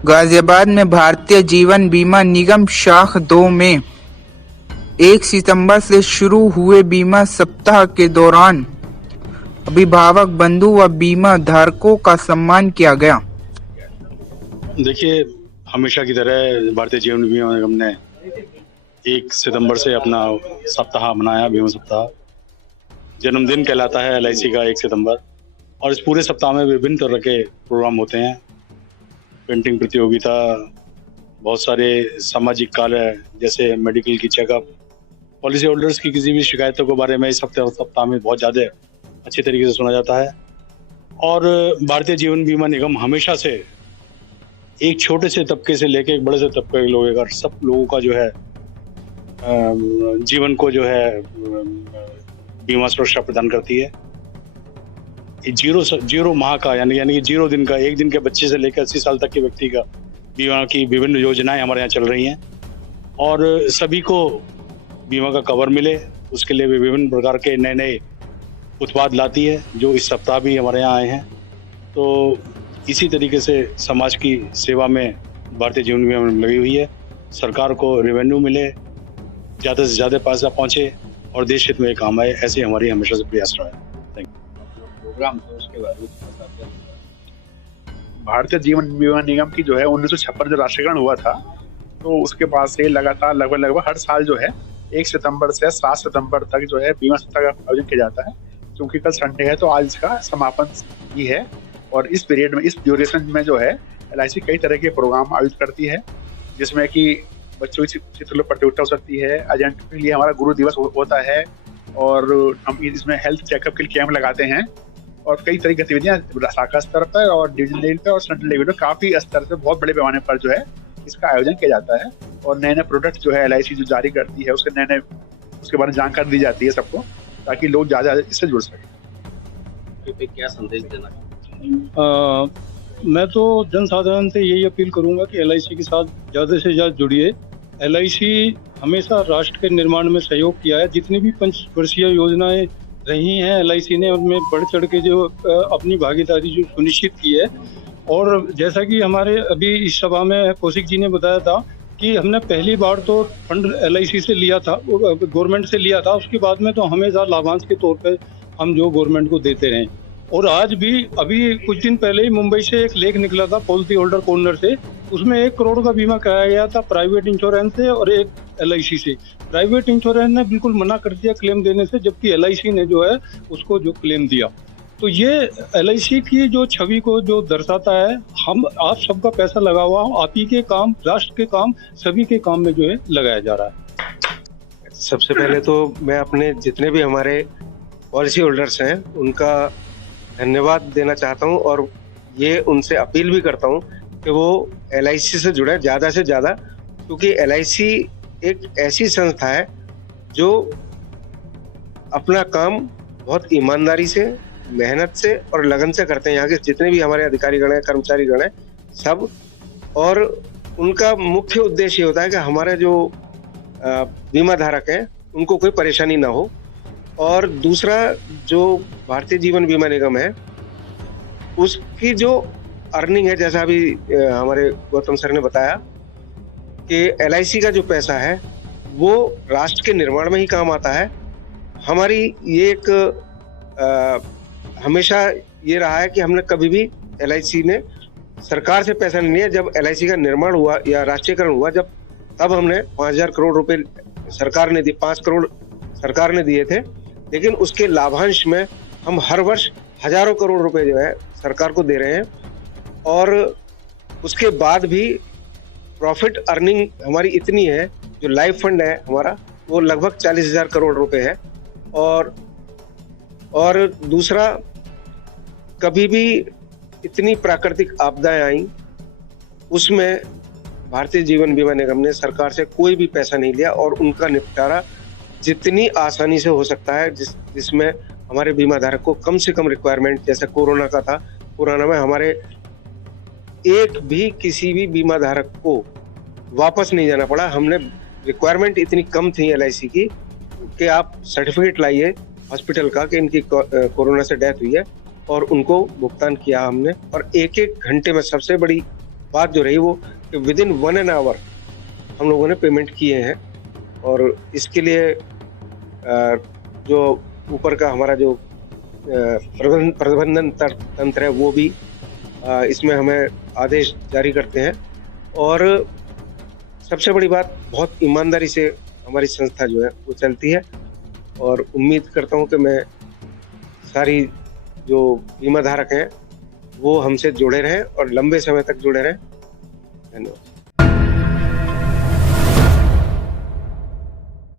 गाजियाबाद में भारतीय जीवन बीमा निगम शाख 2 में 1 सितंबर से शुरू हुए बीमा सप्ताह के दौरान अभिभावक बंधु व बीमा धारकों का सम्मान किया गया। देखिए, हमेशा की तरह भारतीय जीवन बीमा निगम ने 1 सितंबर से अपना सप्ताह मनाया, बीमा सप्ताह। जन्मदिन कहलाता है LIC का 1 सितंबर, और इस पूरे सप्ताह में विभिन्न तरह के प्रोग्राम होते हैं। पेंटिंग प्रतियोगिता, बहुत सारे सामाजिक कार्य जैसे मेडिकल की चेकअप, पॉलिसी होल्डर्स की किसी भी शिकायतों के बारे में इस सप्ताह में बहुत ज़्यादा अच्छी तरीके से सुना जाता है। और भारतीय जीवन बीमा निगम हमेशा से एक छोटे से तबके से लेकर एक बड़े से तबके के लोगों का, सब लोगों का जो है जीवन को जो है बीमा सुरक्षा प्रदान करती है। जीरो माह का यानी कि 0 दिन का, 1 दिन के बच्चे से लेकर 80 साल तक के व्यक्ति का बीमा की विभिन्न योजनाएं हमारे यहाँ चल रही हैं, और सभी को बीमा का कवर मिले उसके लिए विभिन्न प्रकार के नए उत्पाद लाती है, जो इस सप्ताह भी हमारे यहाँ आए हैं। तो इसी तरीके से समाज की सेवा में भारतीय जीवन बीमा लगी हुई है। सरकार को रेवेन्यू मिले, ज़्यादा से ज़्यादा पैसा पहुँचे और देश हित में काम आए, ऐसे हमारी हमेशा से प्रयास रहा है। प्रोग्राम था उसके बाद भारतीय जीवन बीमा निगम की जो है 1956 जो राष्ट्रीयकरण हुआ था, तो उसके बाद से लगातार लगभग हर साल जो है 1 सितंबर से 7 सितंबर तक जो है बीमा सप्ताह का आयोजन किया जाता है। क्योंकि कल संडे है तो आज इसका समापन भी है, और इस पीरियड में, इस ड्यूरेशन में जो है LIC कई तरह के प्रोग्राम आयोजित करती है, जिसमें कि बच्चों की चित्रकला प्रतियोगिता हो सकती है, एजेंट के लिए हमारा गुरु दिवस होता है, और हम इसमें हेल्थ चेकअप के लिए कैंप लगाते हैं, और कई तरह की गतिविधियां शाखा स्तर पर और डिविजन लेवल पर और सेंट्रल लेवल पर काफी स्तर पर बहुत बड़े पैमाने पर जो है इसका आयोजन किया जाता है। और नए प्रोडक्ट जो है LIC जो जारी करती है उसके उसके बारे में जानकारी दी जाती है सबको, ताकि लोग ज्यादा इससे जुड़ सकें। क्या संदेश देना? मैं तो जनसाधारण से यही अपील करूंगा कि LIC के साथ ज़्यादा से ज़्यादा जुड़िए। LIC हमेशा राष्ट्र के निर्माण में सहयोग किया है। जितनी भी पंचवर्षीय योजनाएं रही हैं LIC ने उनमें बढ़ चढ़ के जो अपनी भागीदारी जो सुनिश्चित की है। और जैसा कि हमारे अभी इस सभा में कौशिक जी ने बताया था कि हमने पहली बार तो फंड LIC से लिया था, गवर्नमेंट से लिया था, उसके बाद में तो हमेशा लाभांश के तौर पे हम जो गवर्नमेंट को देते रहे। और आज भी अभी कुछ दिन पहले ही मुंबई से एक लेख निकला था पॉलिसी होल्डर कॉर्नर से, उसमें 1 करोड़ का बीमा कराया गया था प्राइवेट इंश्योरेंस से और एक LIC से। प्राइवेट इंश्योरेंस ने बिल्कुल मना कर दिया क्लेम देने से, जबकि LIC ने जो है उसको जो क्लेम दिया। तो ये LIC की जो छवि को जो दर्शाता है, हम आप सबका पैसा लगा हुआ, आप ही के काम, राष्ट्र के काम, सभी के काम में जो है लगाया जा रहा है। सबसे पहले तो मैं अपने जितने भी हमारे पॉलिसी होल्डर्स हैं उनका धन्यवाद देना चाहता हूं, और ये उनसे अपील भी करता हूं कि वो LIC से जुड़े ज़्यादा से ज़्यादा, क्योंकि LIC एक ऐसी संस्था है जो अपना काम बहुत ईमानदारी से, मेहनत से और लगन से करते हैं। यहाँ के जितने भी हमारे अधिकारीगण हैं, कर्मचारीगण हैं, सब, और उनका मुख्य उद्देश्य ये होता है कि हमारे जो बीमा धारक हैं उनको कोई परेशानी ना हो। और दूसरा, जो भारतीय जीवन बीमा निगम है उसकी जो अर्निंग है, जैसा अभी हमारे गौतम सर ने बताया कि LIC का जो पैसा है वो राष्ट्र के निर्माण में ही काम आता है। हमारी ये एक हमेशा ये रहा है कि हमने कभी भी LIC ने सरकार से पैसा नहीं लिया। जब LIC का निर्माण हुआ या राष्ट्रीयकरण हुआ, जब तब हमने 5,000 करोड़ रुपए सरकार ने दिए, 5 करोड़ सरकार ने दिए थे, लेकिन उसके लाभांश में हम हर वर्ष हजारों करोड़ रुपए जो है सरकार को दे रहे हैं। और उसके बाद भी प्रॉफिट अर्निंग हमारी इतनी है, जो लाइफ फंड है हमारा वो लगभग 40,000 करोड़ रुपए है। और दूसरा, कभी भी इतनी प्राकृतिक आपदाएं आई उसमें भारतीय जीवन बीमा निगम ने सरकार से कोई भी पैसा नहीं लिया, और उनका निपटारा जितनी आसानी से हो सकता है, जिसमें हमारे बीमा धारक को कम से कम रिक्वायरमेंट, जैसे कोरोना का था, कोरोना में हमारे एक भी किसी भी बीमा धारक को वापस नहीं जाना पड़ा। हमने रिक्वायरमेंट इतनी कम थी LIC की कि आप सर्टिफिकेट लाइए हॉस्पिटल का कि इनकी कोरोना से डेथ हुई है, और उनको भुगतान किया हमने। और 1-1 घंटे में, सबसे बड़ी बात जो रही वो कि विद इन 1 आवर हम लोगों ने पेमेंट किए हैं, और इसके लिए जो ऊपर का हमारा जो प्रबंधन तंत्र है वो भी इसमें हमें आदेश जारी करते हैं। और सबसे बड़ी बात, बहुत ईमानदारी से हमारी संस्था जो है वो चलती है, और उम्मीद करता हूँ कि मैं सारी जो बीमा धारक हैं वो हमसे जुड़े रहें और लंबे समय तक जुड़े रहें। धन्यवाद।